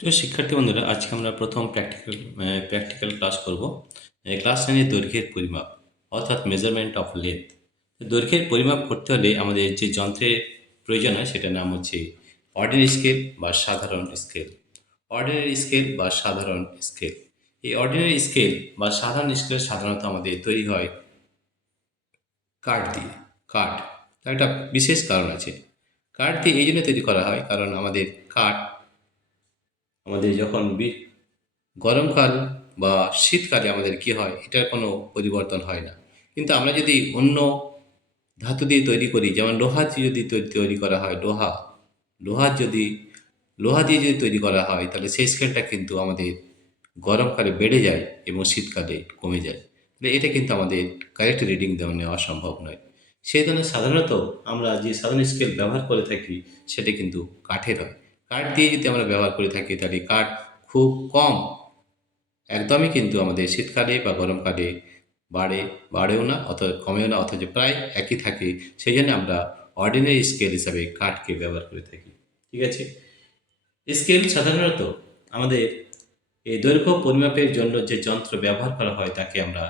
প্রিয় শিক্ষার্থী বন্ধুরা, আজকে আমরা প্রথম প্র্যাকটিক্যাল ক্লাস করব। ক্লাস 9 দৈর্ঘ্যের পরিমাপ, অর্থাৎ মেজারমেন্ট অফ লেন্থ। দৈর্ঘ্যের পরিমাপ করতে হলে আমাদের যে যন্ত্রের প্রয়োজন হয় সেটার নাম হচ্ছে অর্ডিনারি স্কেল বা সাধারণ স্কেল। অর্ডিনারি স্কেল বা সাধারণ স্কেল, এই অর্ডিনারি স্কেল বা সাধারণ স্কেল সাধারণত আমাদের তৈরি হয় কাঠ দিয়ে। কাঠ, তার একটা বিশেষ কারণ আছে। কাঠ দিয়ে এই জন্য তৈরি করা হয় কারণ আমাদের কাঠ আমাদের যখন গরমকাল বা শীতকালে আমাদের কি হয়, এটার কোনো পরিবর্তন হয় না। কিন্তু আমরা যদি অন্য ধাতু দিয়ে তৈরি করি, যেমন লোহা দিয়ে যদি তৈরি করা হয়, লোহা যদি লোহা দিয়ে যদি তৈরি করা হয়, তাহলে সেই স্কেলটা কিন্তু আমাদের গরমকালে বেড়ে যায় এবং শীতকালে কমে যায়। তাহলে এটা কিন্তু আমাদের কারেক্ট রিডিং দেওয়া নেওয়া সম্ভব নয়। সেই জন্য সাধারণত আমরা যে সাধারণ স্কেল ব্যবহার করে থাকি সেটা কিন্তু কাঠের হয়। কাঠ দিয়ে যদি আমরা ব্যবহার করে থাকি, তাহলে কাঠ খুব কম, একদমই কিন্তু আমাদের শীতকালে বা গরমকালে বাড়েও না অথবা কমেও না, অথচ প্রায় একই থাকে। সেই জন্য আমরা অর্ডিনারি স্কেল হিসাবে কাঠকে ব্যবহার করে থাকি। ঠিক আছে। স্কেল সাধারণত আমাদের এই দৈর্ঘ্য পরিমাপের জন্য যে যন্ত্র ব্যবহার করা হয় তাকে আমরা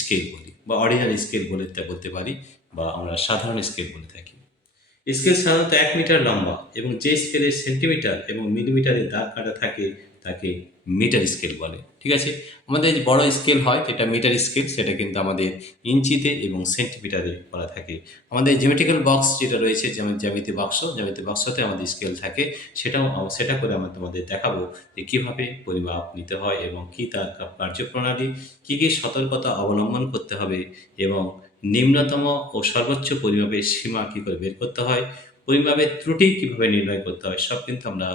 স্কেল বলি, বা অর্ডিনারি স্কেল বলতে পারি, বা আমরা সাধারণ স্কেল বলে থাকি। স্কেল সাধারণত 1 মিটার লম্বা এবং যে স্কেলে সেন্টিমিটার এবং মিলিমিটারের দাগ কাটা থাকে তাকে মিটার স্কেল বলে। ঠিক আছে। আমাদের যে বড় স্কেল হয় যেটা মিটার স্কেল, সেটা কিন্তু আমাদের ইঞ্চিতে এবং সেন্টিমিটারে করা থাকে। আমাদের জিওমেট্রিক্যাল বক্স যেটা রয়েছে, যেমন জ্যামিতি বক্সতে আমাদের স্কেল থাকে। সেটা করে আমরা তোমাদের দেখাবো যে কীভাবে পরিমাপ নিতে হয় এবং কী তার কার্যপ্রণালী, কী কী সতর্কতা অবলম্বন করতে হবে, এবং নিম্নতম ও সর্বোচ্চ পরিমাপের সীমা কী করে বের করতে হয়, পরিমাপের ত্রুটি কীভাবে নির্ণয় করতে হয়, সব কিন্তু আমরা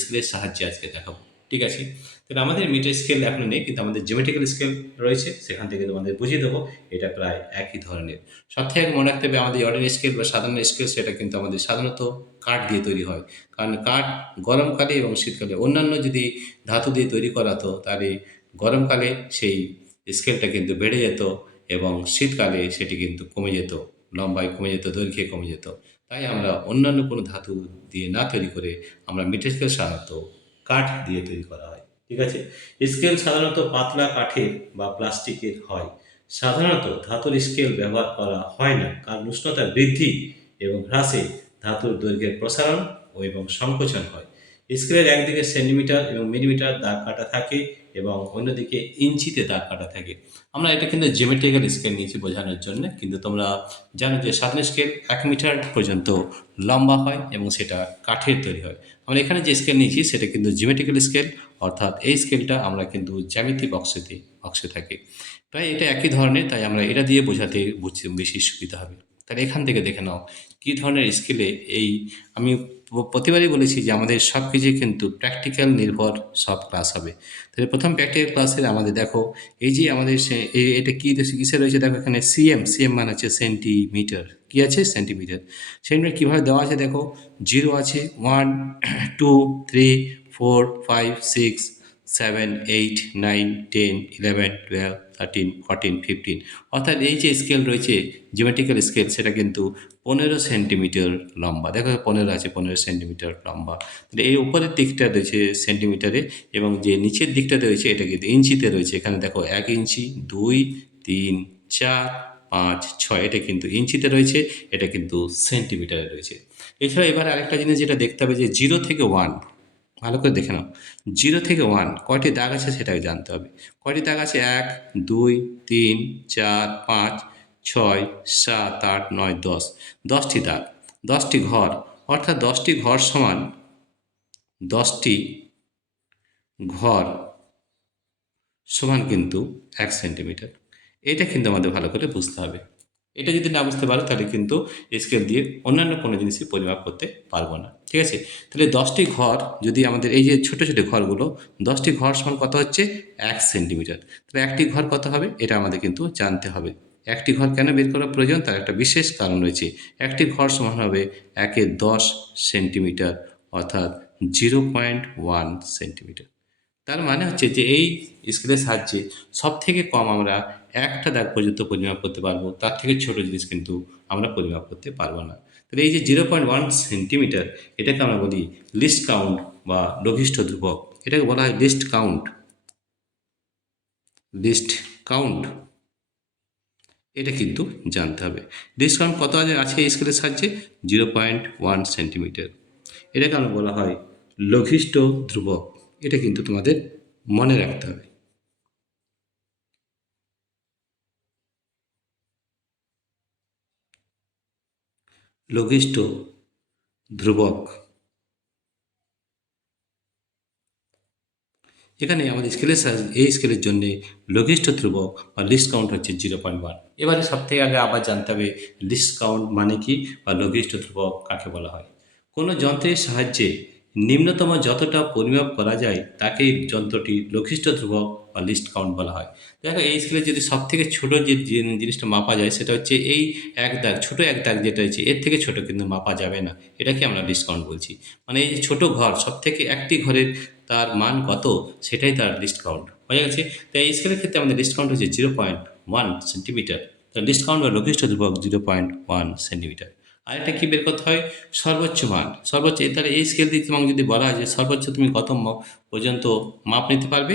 স্কেলের সাহায্যে আজকে দেখাবো। ঠিক আছে। তাহলে আমাদের মিটার স্কেল এখনো নেই, কিন্তু আমাদের জিওমেট্রিক্যাল স্কেল রয়েছে, সেখান থেকে তোমাদের বুঝিয়ে দেবো। এটা প্রায় একই ধরনের। সব থেকে মনে রাখতে হবে, আমাদের অর্ডিনারি স্কেল বা সাধারণ স্কেল সেটা কিন্তু আমাদের সাধারণত কাঠ দিয়ে তৈরি হয়। কারণ কাঠ গরমকালে এবং শীতকালে, অন্যান্য যদি ধাতু দিয়ে তৈরি করা হতো তাহলে গরমকালে সেই স্কেলটা কিন্তু বেড়ে যেত এবং শীতকালে সেটি কিন্তু কমে যেত, লম্বায় কমে যেত, দৈর্ঘ্যে কমে যেত। তাই আমরা অন্যান্য কোনো ধাতু দিয়ে না তৈরি করে আমরা মিটার স্কেল সাধারণত কাঠ দিয়ে তৈরি করা হয়। ঠিক আছে। স্কেল সাধারণত পাতলা কাঠের বা প্লাস্টিকের হয়। সাধারণত ধাতুর স্কেল ব্যবহার করা হয় না, কারণ উষ্ণতা বৃদ্ধি এবং হ্রাসে ধাতুর দৈর্ঘ্যের প্রসারণ এবং সংকোচন হয়। স্কেলের একদিকে সেন্টিমিটার এবং মিলিমিটার দাগ কাটা থাকে এবং অন্যদিকে ইঞ্চিতে দাগ কাটা থাকে। আমরা এটা কিন্তু জিওমেট্রিক্যাল স্কেল নিয়েছি বোঝানোর জন্য, কিন্তু তোমরা জানো যে সাধারণ স্কেল 1 মিটার পর্যন্ত লম্বা হয় এবং সেটা কাঠের তৈরি হয়। আমরা এখানে যে স্কেল নিয়েছি সেটা কিন্তু জিওমেট্রিক্যাল স্কেল, অর্থাৎ এই স্কেলটা আমরা কিন্তু জ্যামিতি বক্সে থাকি। প্রায় এটা একই ধরনের, তাই আমরা এটা দিয়ে বুঝতে বেশি সুবিধা হবে। তাহলে এখান থেকে দেখে নাও কী ধরনের স্কেলে এই, আমি প্রতিবারই বলেছি যে আমাদের সব কিছুই কিন্তু প্র্যাকটিক্যাল নির্ভর সব ক্লাস হবে। তাহলে প্রথম প্র্যাকটিক্যাল ক্লাসে আমাদের দেখো, এই যে আমাদের এটা কী কিসে রয়েছে, দেখো এখানে সিএম মানে হচ্ছে সেন্টিমিটার। কী আছে? সেন্টিমিটার। সেন্টিমিটার কীভাবে দেওয়া আছে দেখো, 0 আছে, 1 2 3 4 5 6 7 8 9 10 11 12 13 14 15। অর্থাৎ এই যে স্কেল রয়েছে জিওমেট্রিক্যাল স্কেল, সেটা কিন্তু 15 সেন্টিমিটার লম্বা। দেখো 15 আছে, 15 সেন্টিমিটার লম্বা। তাহলে এই উপরের দিকটা রয়েছে সেন্টিমিটারে এবং যে নিচের দিকটা রয়েছে এটা কিন্তু ইঞ্চিতে রয়েছে। এখানে দেখো 1 ইঞ্চি, 2 3 4 5 6, এটা কিন্তু ইঞ্চিতে রয়েছে, এটা কিন্তু সেন্টিমিটারে রয়েছে। এছাড়া এবার আরেকটা জিনিস যেটা দেখতে হবে যে 0 থেকে 1, ভালো করে দেখে নাও, 0 থেকে 1 কয়টি দাগ আছে সেটাকে জানতে হবে। কয়টি দাগ আছে? 1 2 3 4 5 6 7 8 9 10, 10টি দাগ, 10টি ঘর। অর্থাৎ 10টি ঘর সমান 10টি ঘর সমান কিন্তু 1 সেন্টিমিটার। এটা কিন্তু আমাদের ভালো করে বুঝতে হবে। এটা যদি না বুঝতে পারো তাহলে কিন্তু স্কেল দিয়ে অন্যান্য কোনো জিনিসই পরিমাপ করতে পারবো না। ঠিক আছে। তাহলে 10টি ঘর, যদি আমাদের এই যে ছোটো ছোটো ঘরগুলো, 10টি ঘর সমান কত হচ্ছে? 1 সেন্টিমিটার। তাহলে একটি ঘর কত হবে এটা আমাদের কিন্তু জানতে হবে। একটি ঘর কেন বের করা প্রয়োজন, তার একটা বিশেষ কারণ রয়েছে। একটি ঘর সমান হবে 1/10 সেন্টিমিটার, অর্থাৎ 0.1 সেন্টিমিটার। তার মানে হচ্ছে যে এই স্কেলের সাহায্যে সব থেকে কম আমরা একটা দাগ পর্যন্ত পরিমাপ করতে পারবো, তার থেকে ছোট জিনিস কিন্তু আমরা পরিমাপ করতে পারবো না। তাহলে এই যে 0.1 সেন্টিমিটার, এটাকে আমরা বলি লিস্ট কাউন্ট বা লঘিষ্ঠ ধ্রুবক। এটাকে বলা হয় লিস্ট কাউন্ট। লিস্ট কাউন্ট এটা কিন্তু জানতে হবে। লিস্ট কাউন্ট কত আছে এই স্কেলের সাহায্যে? 0.1 সেন্টিমিটার। এটাকে আমরা বলা হয় লঘিষ্ঠ ধ্রুবক। এটা কিন্তু তোমাদের মনে রাখতে হবে। লঘিষ্ঠ ধ্রুবক। এখানে আমাদের স্কেলের এই স্কেলের জন্য লঘিষ্ঠ ধ্রুবক বা লিস্ট কাউন্ট হচ্ছে 0.1। এবারে সব থেকে আগে আবার জানতে হবে লিস্ট কাউন্ট মানে কি বা লঘিষ্ঠ ধ্রুবক কাকে বলা হয়। কোনো যন্ত্রের সাহায্যে নিম্নতম যতটা পরিমাপ করা যায় তাকেই যন্ত্রটি লঘিষ্ঠ ধ্রুবক বা লিস্ট কাউন্ট বলা হয়। দেখো এই স্কেলে যদি সব থেকে ছোটো যে জিনিসটা মাপা যায় সেটা হচ্ছে এই এক দাগ, ছোটো এক দাগ যেটা হচ্ছে এর থেকে ছোটো কিন্তু মাপা যাবে না, এটাকে আমরা লিস্ট কাউন্ট বলছি। মানে এই যে ছোটো ঘর, সব থেকে একটি ঘরের তার মান কত সেটাই তার লিস্ট কাউন্ট হয়ে গেছে। তাই এই স্কেলের ক্ষেত্রে আমাদের লিস্ট কাউন্ট হচ্ছে 0.1 সেন্টিমিটার। তার লিস্ট কাউন্ট বা লঘিষ্ঠ ধ্রুবক 0.1 সেন্টিমিটার। আরেকটা কী বের করতে হয়? সর্বোচ্চ মান। সর্বোচ্চ তাহলে এই স্কেল দিয়ে তোমাকে যদি বলা হয় যে সর্বোচ্চ তুমি কত পর্যন্ত মাপ নিতে পারবে,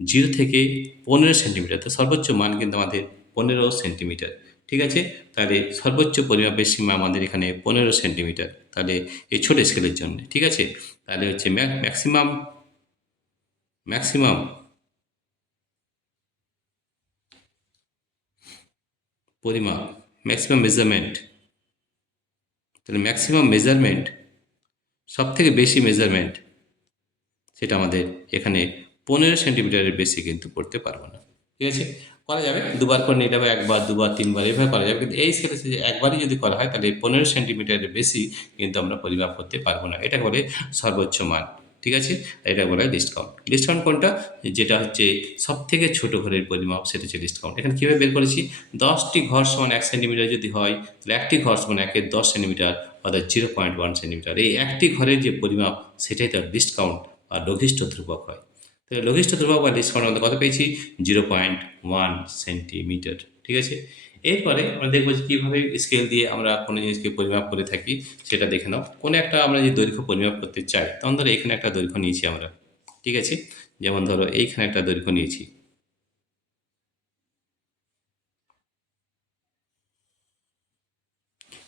0 থেকে 15 সেন্টিমিটার। তো সর্বোচ্চ মান কিন্তু আমাদের 15 সেন্টিমিটার। ঠিক আছে, তাহলে সর্বোচ্চ পরিমাপের সীমা আমাদের এখানে 15 সেন্টিমিটার। তাহলে এই ছোট স্কেলের জন্য ঠিক আছে। তাহলে হচ্ছে ম্যাক্সিমাম ম্যাক্সিমাম পরিমাপ, ম্যাক্সিমাম মেজারমেন্ট। তাহলে ম্যাক্সিমাম মেজারমেন্ট, সব থেকে বেশি মেজারমেন্ট, সেটা আমাদের এখানে 15 সেন্টিমিটারের বেশি কিন্তু করতে পারবো না। ঠিক আছে, করা যাবে দুবার করে নিতে হবে, একবার দুবার তিনবার এভাবে করা যাবে, কিন্তু এই স্কেলে একবারই যদি করা হয় তাহলে 15 সেন্টিমিটারের বেশি কিন্তু আমরা পরিমাপ করতে পারবো না। এটা বলে সর্বোচ্চ মান। ঠিক আছে, এটা বলা হয় লিস্ট কাউন্ট। লিস্ট কাউন্ট কোনটা? যেটা হচ্ছে সব থেকে ছোটো ঘরের পরিমাপ, সেটা হচ্ছে লিস্ট কাউন্ট। এখানে কীভাবে বের করেছি? 10টি ঘর সমান 1 সেন্টিমিটার যদি হয় তাহলে একটি ঘর সমান 1 10 সেন্টিমিটার, অর্থাৎ 0.1 সেন্টিমিটার। এই একটি ঘরের যে পরিমাপ সেটাই তার লিস্ট কাউন্ট বা লঘিষ্ঠ ধ্রুবক হয়। তাহলে লঘিষ্ঠ ধ্রুবক বা লিস্ট কাউন্ট আমাদের কত পেয়েছি? 0.1 সেন্টিমিটার। ঠিক আছে, এরপরে আমরা দেখবো যে কীভাবে স্কেল দিয়ে আমরা কোনো জিনিসকে পরিমাপ করে থাকি সেটা দেখে নাও। কোনো একটা আমরা যদি দৈর্ঘ্য পরিমাপ করতে চাই, তখন ধরো এখানে একটা দৈর্ঘ্য নিয়েছি আমরা। ঠিক আছে, যেমন ধরো এইখানে একটা দৈর্ঘ্য নিয়েছি।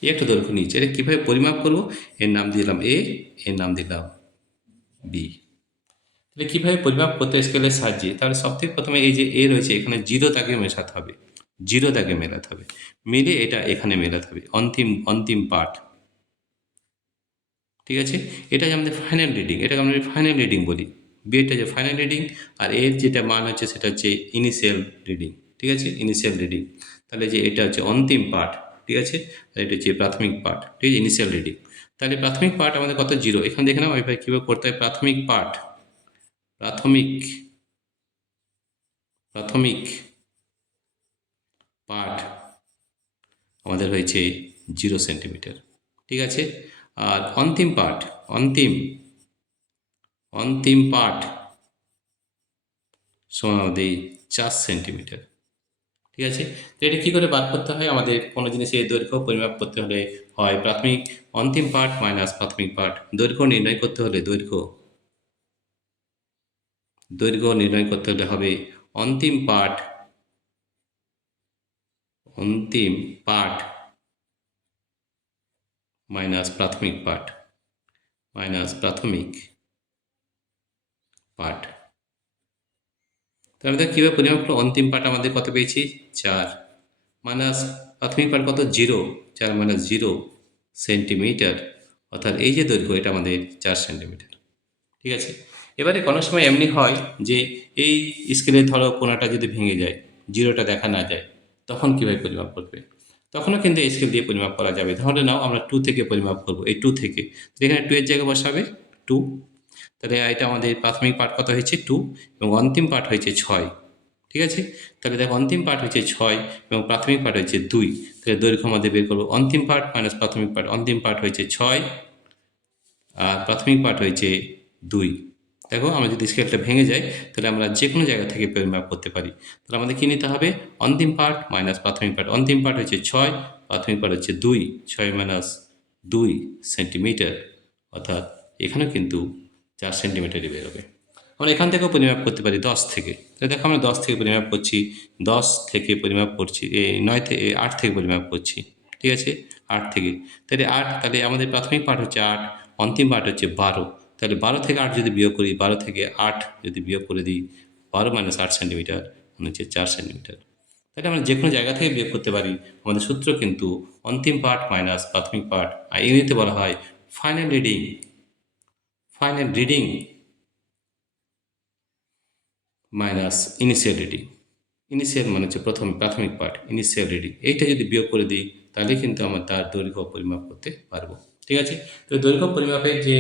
এই একটা দৈর্ঘ্য নিয়েছি, এটা কীভাবে পরিমাপ করবো? এর নাম দিলাম এ, এর নাম দিলাম বি। তাহলে কীভাবে পরিমাপ করতে স্কেলের সাহায্যে? তাহলে সবথেকে প্রথমে এই যে এ রয়েছে এখানে 0 দাগে মেশাতে হবে, 0 দাগে মেলাতে হবে, মিলে এটা এখানে মেলাতে হবে, অন্তিম অন্তিম পাঠ। ঠিক আছে, এটা যে আমাদের ফাইনাল রিডিং, এটাকে আমরা ফাইনাল রিডিং বলি। বিয়েটা যে ফাইনাল রিডিং, আর এর যেটা মান হচ্ছে সেটা হচ্ছে ইনিশিয়াল রিডিং। ঠিক আছে, ইনিশিয়াল রিডিং। তাহলে যে এটা হচ্ছে অন্তিম পাঠ। ঠিক আছে, আর এটা হচ্ছে প্রাথমিক পাঠ। ঠিক আছে, ইনিশিয়াল রিডিং। তাহলে প্রাথমিক পাঠ আমাদের কত? 0। এখানে দেখে নাও এবার কীভাবে করতে হয়। প্রাথমিক পাঠ, প্রাথমিক প্রাথমিক পাঠ আমাদের হয়েছে 0 সেন্টিমিটার। ঠিক আছে, আর অন্তিম পাঠ, অন্তিম অন্তিম পাঠ সমান আমাদের 4 সেন্টিমিটার। ঠিক আছে, তো এটা কী করে বার করতে হয়? আমাদের কোনো জিনিসের দৈর্ঘ্য পরিমাপ করতে হলে হয় প্রাথমিক অন্তিম পাঠ মাইনাস প্রাথমিক পাঠ। দৈর্ঘ্য নির্ণয় করতে হলে দৈর্ঘ্য নির্ণয় করতে হলে হবে অন্তিম পাঠ, অন্তিম পাঠ মাইনাস প্রাথমিক পাঠ, মাইনাস প্রাথমিক পাঠ। তাহলে আমাদের কীভাবে পরিমাপ করবো? অন্তিম পাঠ আমাদের কত পেয়েছি? 4 মাইনাস প্রাথমিক পাঠ কত? 0। 4 মাইনাস 0 সেন্টিমিটার, অর্থাৎ এই যে দৈর্ঘ্য এটা আমাদের 4 সেন্টিমিটার। ঠিক আছে, এবারে কোনো সময় এমনি হয় যে এই স্কেলে ধরো কোনাটা যদি ভেঙে যায়, 0টা দেখা না যায়, তখন কীভাবে পরিমাপ করবে? তখনও কিন্তু এই স্কেল দিয়ে পরিমাপ করা যাবে। ধরে নাও আমরা 2 থেকে পরিমাপ করবো, এই 2 থেকে, এখানে 2 এর জায়গায় বসাবে 2। তাহলে এটা আমাদের প্রাথমিক পাঠ কত হয়েছে? 2, এবং অন্তিম পাঠ হয়েছে 6। ঠিক আছে, তাহলে দেখো অন্তিম পাঠ হয়েছে 6 এবং প্রাথমিক পাঠ হয়েছে 2। তাহলে দৈর্ঘ্য আমাদের বের করবো অন্তিম পাঠ মাইনাস প্রাথমিক পাঠ। অন্তিম পাঠ হয়েছে 6 আর প্রাথমিক পাঠ হয়েছে 2। দেখো আমরা যদি স্কেলটা ভেঙে যায় তাহলে আমরা যে কোনো জায়গা থেকে পরিমাপ করতে পারি। তাহলে আমাদের কী নিতে হবে? অন্তিম পাঠ মাইনাস প্রাথমিক পাঠ। অন্তিম পাঠ হচ্ছে 6, প্রাথমিক পাঠ হচ্ছে 2, 6 মাইনাস 2 সেন্টিমিটার, অর্থাৎ এখানেও কিন্তু 4 সেন্টিমিটারই বেরোবে। আমরা এখান থেকেও পরিমাপ করতে পারি 10 থেকে। তাহলে দেখো আমরা 10 থেকে পরিমাপ করছি, 10 থেকে পরিমাপ করছি, 9 থেকে 8 থেকে পরিমাপ করছি, ঠিক আছে? 8 থেকে। তাহলে 8, তাহলে আমাদের প্রাথমিক পাঠ হচ্ছে 8, অন্তিম পাঠ হচ্ছে 12। তাহলে 12 থেকে 8 যদি বিয়োগ করি, 12 থেকে 8 যদি বিয়োগ করে দিই, 12 মাইনাস 8 সেন্টিমিটার মানে হচ্ছে 4 সেন্টিমিটার। তাহলে আমরা যে কোনো জায়গা থেকে বিয়োগ করতে পারি। আমাদের সূত্র কিন্তু অন্তিম পাঠ মাইনাস প্রাথমিক পাঠ, আর ইংরেজিতে বলা হয় final reading. Final reading minus initial reading. Initial মানে হচ্ছে প্রথম প্রাথমিক পার্ট, ইনিশিয়াল রিডিং এইটা যদি বিয়োগ করে দিই, তাহলে কিন্তু আমরা তার দৈর্ঘ্য পরিমাপ করতে পারবো, ঠিক আছে? তো দৈর্ঘ্য পরিমাপের যে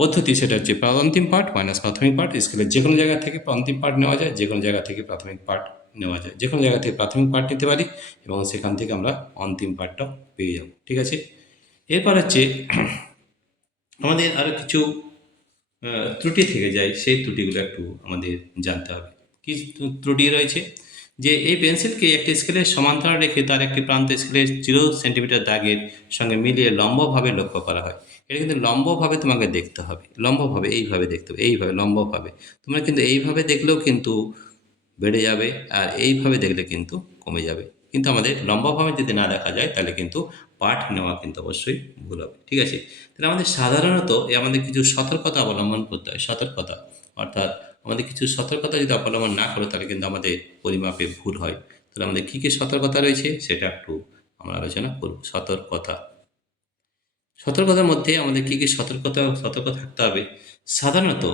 পদ্ধতি সেটা হচ্ছে অন্তিম পার্ট মাইনাস প্রাথমিক পার্ট। স্কেলের যে কোনো জায়গা থেকে অন্তিম পার্ট নেওয়া যায়, যে কোনো জায়গা থেকে প্রাথমিক পার্ট নেওয়া যায়, যে কোনো জায়গা থেকে প্রাথমিক পার্ট নিতে পারি এবং সেখান থেকে আমরা অন্তিম পার্টটাও পেয়ে যাব, ঠিক আছে? এরপর হচ্ছে আমাদের আরও কিছু ত্রুটি থেকে যায়, সেই ত্রুটিগুলো একটু আমাদের জানতে হবে। কি ত্রুটি রয়েছে? যে এই পেন্সিলকে একটি স্কেলের সমান্তরাল রেখে তার একটি প্রান্ত স্কেলের 0 সেন্টিমিটার দাগের সঙ্গে মিলিয়ে লম্বভাবে লক্ষ্য করা হয়। এটা কিন্তু লম্বভাবে তোমাকে দেখতে হবে, লম্বভাবে এইভাবে দেখতে হবে, এইভাবে লম্বভাবে। তোমরা কিন্তু এইভাবে দেখলেও কিন্তু বেড়ে যাবে, আর এইভাবে দেখলে কিন্তু কমে যাবে। কিন্তু আমাদের লম্বাভাবে যদি না দেখা যায়, তাহলে কিন্তু পাঠ নেওয়া কিন্তু অবশ্যই ভুল হবে, ঠিক আছে? তাহলে আমাদের সাধারণত আমাদের কিছু সতর্কতা অবলম্বন করতে হয়, সতর্কতা। অর্থাৎ আমাদের কিছু সতর্কতা যদি অবলম্বন না করো, তাহলে কিন্তু আমাদের পরিমাপে ভুল হয়। তাহলে আমাদের কী কী সতর্কতা রয়েছে সেটা একটু আমরা আলোচনা করব। সতর্কতা, সতর্কতার মধ্যে আমাদের কী কী সতর্ক থাকতে হবে? সাধারণত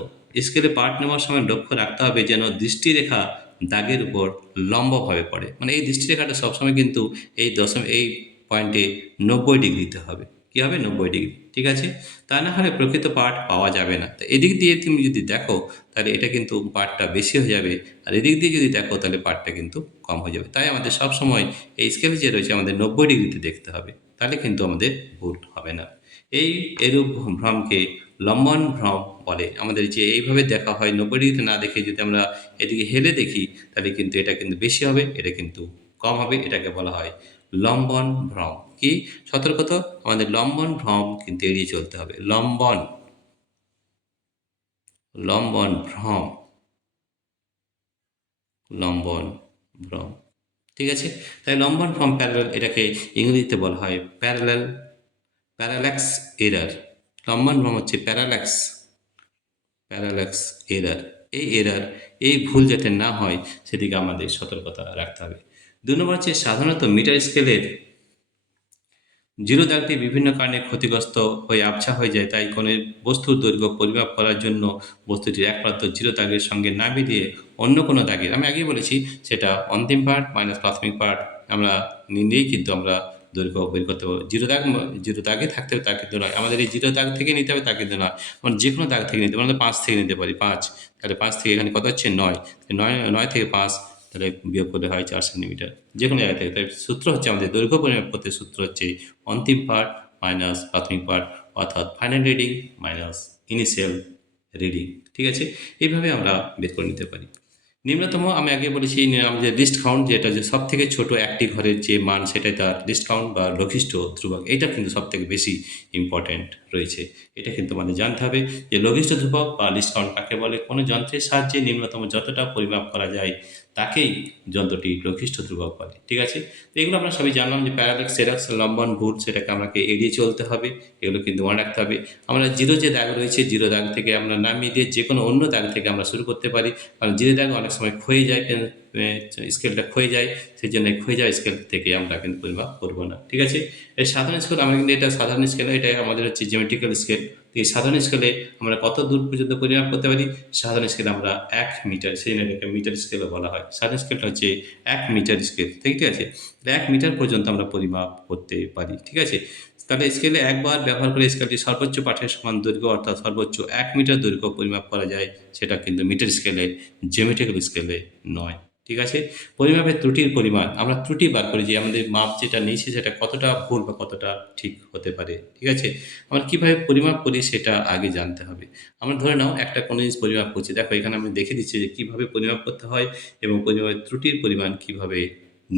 স্কেলে পাঠ নেওয়ার সময় লক্ষ্য রাখতে হবে যেন দৃষ্টিরেখা দাগের উপর লম্বভাবে পড়ে। মানে এই দৃষ্টিরেখাটা সবসময় কিন্তু এই পয়েন্টে 90 ডিগ্রিতে হবে। কী হবে? 90 ডিগ্রি, ঠিক আছে? তা না হলে প্রকৃত পাঠ পাওয়া যাবে না। তো এদিক দিয়ে তুমি যদি দেখো, তাহলে এটা কিন্তু পাঠটা বেশি হয়ে যাবে, আর এদিক দিয়ে যদি দেখো, তাহলে পাঠটা কিন্তু কম হয়ে যাবে। তাই আমাদের সবসময় এই স্কেলে যে রয়েছে আমাদের 90 ডিগ্রিতে দেখতে হবে, তাহলে কিন্তু আমাদের ভুল হবে না। এরূপ ভ্রমকে লম্বন ভ্রম বলে। আমাদের যে এইভাবে দেখা হয়, 90 ডিগ্রিতে না দেখে যদি আমরা এদিকে হেলে দেখি, তাহলে কিন্তু এটা কিন্তু বেশি হবে, এটা কিন্তু কম হবে। এটাকে বলা হয় লম্বন ভ্রম। কি সতর্কতা? আমাদের লম্বন ভ্রম কিন্তু এড়িয়ে চলতে হবে। লম্বন লম্বন ভ্রম, লম্বন ভ্রম, ঠিক আছে? তাই লম্বন ভ্রম প্যারালাল, এটাকে ইংরেজিতে বলা হয় প্যারাল্যাক্স এরার। লম্বন ভ্রম হচ্ছে প্যারাল্যাক্স এরার। এই এরার, এই ভুল যাতে না হয় সেদিকে আমাদের সতর্কতা রাখতে হবে। 2 নম্বর হচ্ছে সাধারণত মিটার স্কেলের 0 দাগটি বিভিন্ন কারণে ক্ষতিগ্রস্ত হয়ে আবছা হয়ে যায়। তাই কোনো বস্তুর দৈর্ঘ্য পরিমাপ করার জন্য বস্তুটির এক প্রান্ত 0 দাগের সঙ্গে না মিলিয়ে অন্য কোনো দাগের, আমি আগেই বলেছি, সেটা অন্তিম পার্ট মাইনাস প্রাথমিক পার্ট আমরা নিয়েই কিন্তু আমরা দৈর্ঘ্য বের করতে পারবো। 0 দাগে থাকতে হবে তা কিন্তু নয়। আমাদের এই 0 দাগ থেকে নিতে হবে তা কিন্তু নয়। আমরা যে কোনো দাগ থেকে নিতে পারি, আমরা 5 থেকে নিতে পারি, 5। তাহলে 5 থেকে এখানে কত হচ্ছে? 9। 9 থেকে 5, তাহলে বিয়োগ করলে হয় 4 সেন্টিমিটার। যে কোনো জায়গা থেকে। তাই সূত্র হচ্ছে, আমাদের দৈর্ঘ্য পরিমাপ করতে সূত্র হচ্ছে অন্তিম পার্ট মাইনাস প্রাথমিক পার্ট, অর্থাৎ final reading minus initial reading, ঠিক আছে? এইভাবে আমরা বের করে নিতে পারি। নিম্নতম, আমি আগে বলেছি, আমাদের লিস্ট কাউন্ট, যেটা যে সব থেকে ছোটো একটি ঘরের যে মান, সেটাই তার লিস্ট কাউন্ট বা লঘিষ্ঠ ধ্রুবক। এটা কিন্তু সব থেকে বেশি ইম্পর্ট্যান্ট রয়েছে। এটা কিন্তু আমাদের জানতে হবে যে লঘিষ্ঠ ধ্রুবক বা লিস্ট কাউন্ট কাকে বলে। কোনো যন্ত্রের সাহায্যে নিম্নতম যতটা পরিমাপ করা যায়, তাকেই যন্ত্রটি লঘিষ্ঠ ধ্রুবক বলে, ঠিক আছে? তো এগুলো আমরা সবই জানলাম যে প্যারালাক্স, সেরাক্স, লম্বন, ভুল, সেটাকে আমাকে এড়িয়ে চলতে হবে। এগুলো কিন্তু মনে রাখতে হবে। আমরা যে দাগ রয়েছে, 0 দাগ থেকে আমরা নামিয়ে দিয়ে যে কোনো অন্য দাগ থেকে আমরা শুরু করতে পারি। কারণ 0 দাগ অনেক সময় ক্ষয়ে যায়, স্কেলটা ক্ষয়ে যায়, সেই জন্য ক্ষয়ে যাওয়া স্কেল থেকে আমরা কিন্তু পরিমাপ করবো না, ঠিক আছে? এই সাধারণ স্কেল, আমরা কিন্তু এটা সাধারণ স্কেল, এটা আমাদের হচ্ছে জিওমেট্রিক্যাল স্কেল। তো এই সাধারণ স্কেলে আমরা কত দূর পর্যন্ত পরিমাপ করতে পারি? সাধারণ স্কেলে আমরা 1 মিটার, সেই জন্য এটাকে মিটার স্কেলও বলা হয়। সাধারণ স্কেলটা হচ্ছে 1 মিটার স্কেল, ঠিক আছে? 1 মিটার পর্যন্ত আমরা পরিমাপ করতে পারি, ঠিক আছে? তাহলে স্কেলে একবার ব্যবহার করে স্কেলটি সর্বোচ্চ পাঠের সমান দৈর্ঘ্য, অর্থাৎ সর্বোচ্চ 1 মিটার দৈর্ঘ্য পরিমাপ করা যায়। সেটা কিন্তু মিটার স্কেলে, জিওমেট্রিক্যাল স্কেলে নয়, ঠিক আছে? পরিমাপের ত্রুটির পরিমাণ, আমরা ত্রুটি বার করি যে আমাদের মাপ যেটা নিয়েছি সেটা কতটা ভুল বা কতটা ঠিক হতে পারে, ঠিক আছে? আমরা কীভাবে পরিমাপ করি সেটা আগে জানতে হবে। আমরা ধরে নাও একটা কোনো জিনিস পরিমাপ করছি, দেখো এখানে আমি দেখে দিচ্ছি যে কীভাবে পরিমাপ করতে হয় এবং পরিমাপের ত্রুটির পরিমাণ কীভাবে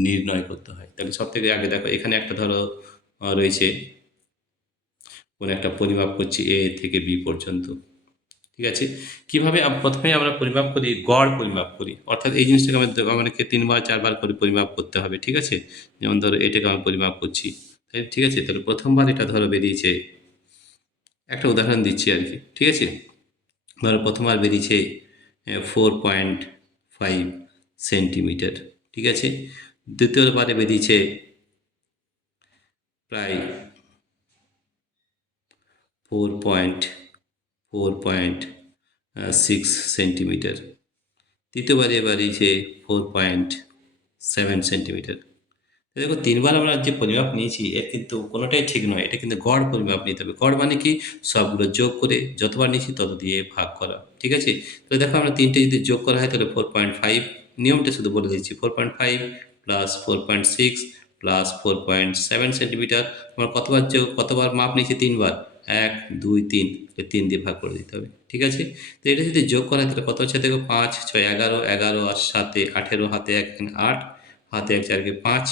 নির্ণয় করতে হয়। তাহলে সবথেকে আগে দেখো, এখানে একটা ধরো রয়েছে কোনো একটা পরিমাপ করছি, এ থেকে বি পর্যন্ত, ঠিক আছে। কিভাবে প্রথমে আমরা পরিমাপ করি, গড় পরিমাপ করি, অর্থাৎ এই জিনিসটাকে আমাদেরকে 3 বার 4 বার করে পরিমাপ করতে হবে। ঠিক আছে। যেমন ধরো এটাকে আমি পরিমাপ করছি, তাই ঠিক আছে। তাহলে প্রথমবার এটা ধরো বেরিয়েছে, একটা উদাহরণ দিচ্ছি আর কি। ঠিক আছে। ধরো প্রথমবার বেরিয়েছে 4.5 সেন্টিমিটার। ঠিক আছে। দ্বিতীয়বারে বেরিয়েছে প্রায় 4.6 সেন্টিমিটার। তৃতীয়বারে বেরিয়েছে 4.7 সেন্টিমিটার। দেখো 3 বার আমরা যে পরিমাপ নিয়েছি এর কিন্তু কোনোটাই ঠিক নয়, এটা কিন্তু গড় পরিমাপ নিতে হবে। গড় মানে কি, সবগুলো যোগ করে যতবার নিয়েছি তত দিয়ে ভাগ করা। ঠিক আছে। তো দেখো আমরা তিনটে যদি যোগ করা হয় তাহলে 4.5, নিয়মটা শুধু বলে দিচ্ছি, 4.5 প্লাস 4.6 প্লাস 4.7 সেন্টিমিটার। আমরা কতবার মাপ নিয়েছি, 3 বার, 1 2 3, 3 দিয়ে ভাগ করে দিতে হবে। ঠিক আছে। তো এটা যদি যোগ করা হয় তাহলে কত হচ্ছে দেখো, 5 6 11, 11 আর 7 18, হাতে 1 8, হাতে 1 4 5,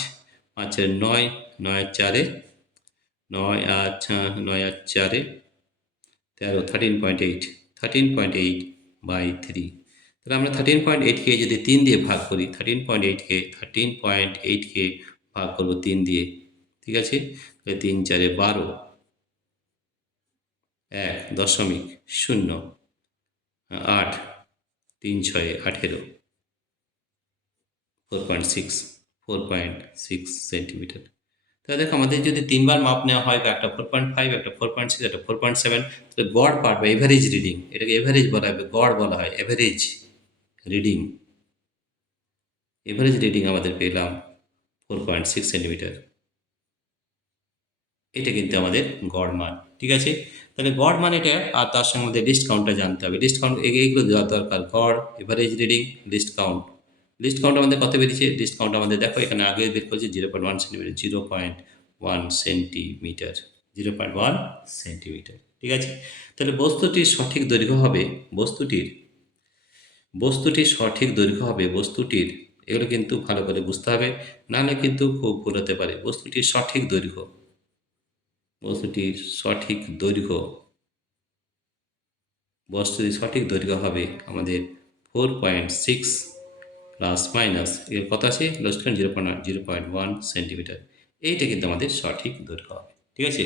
5 9, 9 4, 9 আর 4 13, 13.8, 13.8/3। তাহলে আমরা 13.8কে যদি 3 দিয়ে ভাগ করি, 13.8কে ভাগ করবো 3 দিয়ে। ঠিক আছে। তাহলে 3 4 12, 1.08, 3 6 18, 4.6 সেন্টিমিটার। তাহলে দেখো আমাদের যদি 3 বার মাপ নেওয়া হয়, একটা 4.5, একটা 4.6, একটা 4.7, তাহলে গড় পার বা এভারেজ রিডিং, এটাকে এভারেজ বলা হবে, গড় বলা হয় এভারেজ রিডিং। এভারেজ রিডিং আমাদের পেলাম 4.6 সেন্টিমিটার। এটা কিন্তু আমাদের গড় মান। ঠিক আছে। তাহলে গড় মান এটা, আর তার সঙ্গে আমাদের লিস্ট কাউন্টটা জানতে হবে। লিস্ট কাউন্ট এইগুলো দেওয়া দরকার, গড়, average reading, list count. List count আমাদের কত বেরিয়েছে, লিস্ট কাউন্ট আমাদের দেখো এখানে আগে বের করেছি 0.1 সেন্টিমিটার, 0.1 সেন্টিমিটার, 0.1 সেন্টিমিটার। ঠিক আছে। তাহলে বস্তুটির সঠিক দৈর্ঘ্য হবে, বস্তুটির সঠিক দৈর্ঘ্য হবে, এগুলো কিন্তু ভালো করে বুঝতে হবে, নাহলে কিন্তু খুব ভুল হতে পারে। বস্তুটির সঠিক দৈর্ঘ্য হবে আমাদের 4.6 প্লাস মাইনাস এর কত আছে, লসকান 0.1 সেন্টিমিটার। এইটা কিন্তু আমাদের সঠিক দৈর্ঘ্য হবে। ঠিক আছে।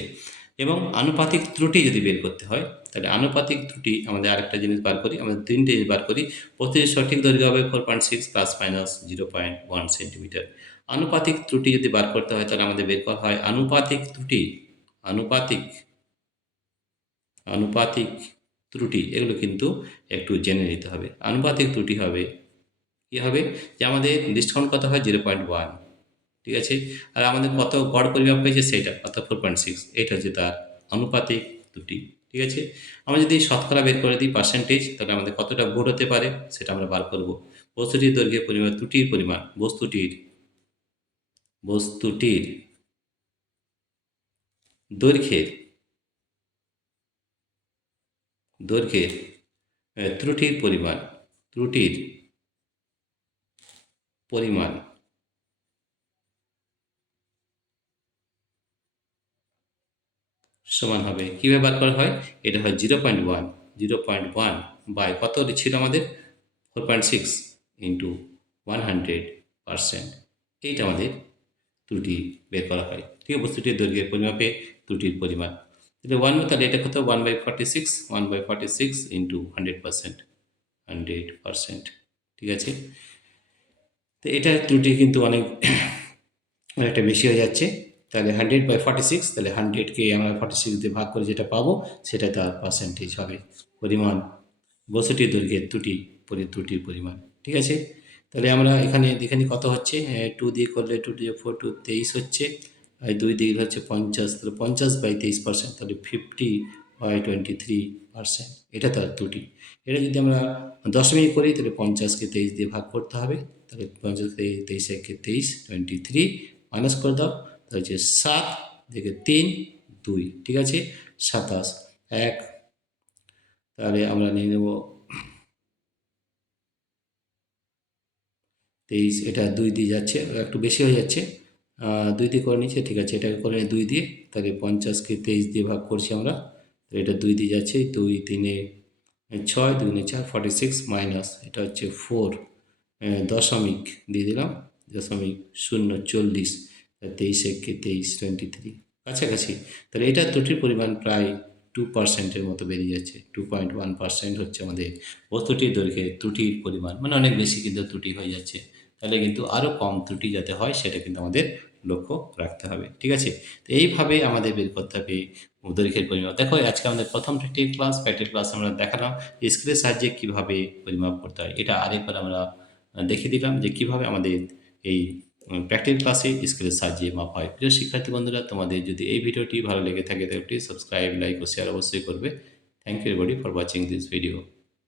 এবং আনুপাতিক ত্রুটি যদি বের করতে হয়, তাহলে আনুপাতিক ত্রুটি আমাদের আরেকটা জিনিস বার করি, আমাদের 3টে জিনিস বার করি। প্রতিটির সঠিক দৈর্ঘ্য হবে 4.6 প্লাস মাইনাস 0.1 সেন্টিমিটার। আনুপাতিক ত্রুটি যদি বার করতে হয় তাহলে আমাদের বের করা হয় আনুপাতিক ত্রুটি, আনুপাতিক আনুপাতিক ত্রুটি, এগুলো কিন্তু একটু জেনে নিতে হবে। আনুপাতিক ত্রুটি হবে কী হবে, যে আমাদের ডিসকাউন্ট কত হয় 0.1। ঠিক আছে। আর আমাদের কত গড় পরিমাপ হয়েছে সেইটা, অর্থাৎ 4.6, এটা হচ্ছে তার আনুপাতিক ত্রুটি। ঠিক আছে। আমরা যদি শতকরা বের করে দিই, পার্সেন্টেজ, তাহলে আমাদের কতটা ভোট হতে পারে সেটা আমরা বার করব। বস্তুটির দৈর্ঘ্যের পরিমাণ, ত্রুটির পরিমাণ, বস্তুটির দৈর্ঘ্যের দৈর্ঘ্যের ত্রুটির পরিমাণ সমান হবে, কীভাবে বার করা হয়, এটা হয় 0.1 বাই কত ছিল আমাদের, 4.6 ইন্টু 100%। এইটা আমাদের ত্রুটি বের করা হয়। ঠিক আছে। বস্তুটির দৈর্ঘ্যের পরিমাপে ত্রুটির পরিমাণ, তাহলে তাহলে এটা কত, 1/46 ইন্টু 100%। ঠিক আছে। তো এটা ত্রুটি কিন্তু অনেকটা বেশি হয়ে যাচ্ছে। তাহলে 100/46, তাহলে 100কে আমরা 46 দিয়ে ভাগ করে যেটা পাবো সেটা তার পার্সেন্টেজ হবে, পরিমাণ, বস্তুটির দৈর্ঘ্যের ত্রুটির পরিমাণ। ঠিক আছে। তাহলে আমরা এখানে দেখে নিই কত হচ্ছে, 2 দিয়ে করলে 2 দিয়ে 4 2 23 হচ্ছে, আর 2 দিয়ে হচ্ছে 50, তাহলে 50/23%, তাহলে 50/23%, এটা তার ত্রুটি। এটা যদি আমরা দশমিক করি তাহলে 50কে 23 দিয়ে ভাগ করতে হবে, তাহলে 50 23 একে 23, 23 মাইনাস করে দাও, তাহলে হচ্ছে 7 থেকে 3 2। ঠিক আছে। 27 1, তাহলে আমরা নিয়ে নেব 23, এটা 2 দিয়ে যাচ্ছে, একটু বেশি হয়ে যাচ্ছে, 2 দিয়ে করে নিচ্ছে। ঠিক আছে, এটাকে করে 2 দিয়ে, তাহলে 50কে 23 দিয়ে ভাগ করছি আমরা, তো এটা 2 দিয়ে যাচ্ছে, 2 3 ছয় দুগুণে চার 46 মাইনাস এটা হচ্ছে 4 দশমিক দিয়ে দিলাম, দশমিক 0 40, 23 একে 23 23 কাছাকাছি। তাহলে এটা ত্রুটির পরিমাণ প্রায় 2%-এর মতো বেরিয়ে যাচ্ছে। 2.1% হচ্ছে আমাদের বস্তুটির দৈর্ঘ্যের ত্রুটির পরিমাণ, মানে অনেক বেশি কিন্তু ত্রুটি হয়ে যাচ্ছে। তাহলে কিন্তু আরও কম ত্রুটি যাতে হয় সেটা কিন্তু আমাদের লক্ষ্য রাখতে হবে, ঠিক আছে? তো এইভাবে আমাদের বের করতে হবে দৈর্ঘ্যের পরিমাপ। দেখো আজকে আমাদের প্রথম প্র্যাকটিক্যাল ক্লাস আমরা দেখালাম স্কেলের সাহায্যে কীভাবে পরিমাপ করতে হয়। এটা আরেকবার আমরা দেখিয়ে দিলাম যে কীভাবে আমাদের এই প্র্যাকটিক্যাল ক্লাসে স্কেলের সাহায্যে মাপ হয়। প্রিয় শিক্ষার্থী বন্ধুরা, তোমাদের যদি এই ভিডিওটি ভালো লেগে থাকে তাহলে প্লিজ সাবস্ক্রাইব, লাইক ও শেয়ার অবশ্যই করবে। Thank you everybody for watching this video.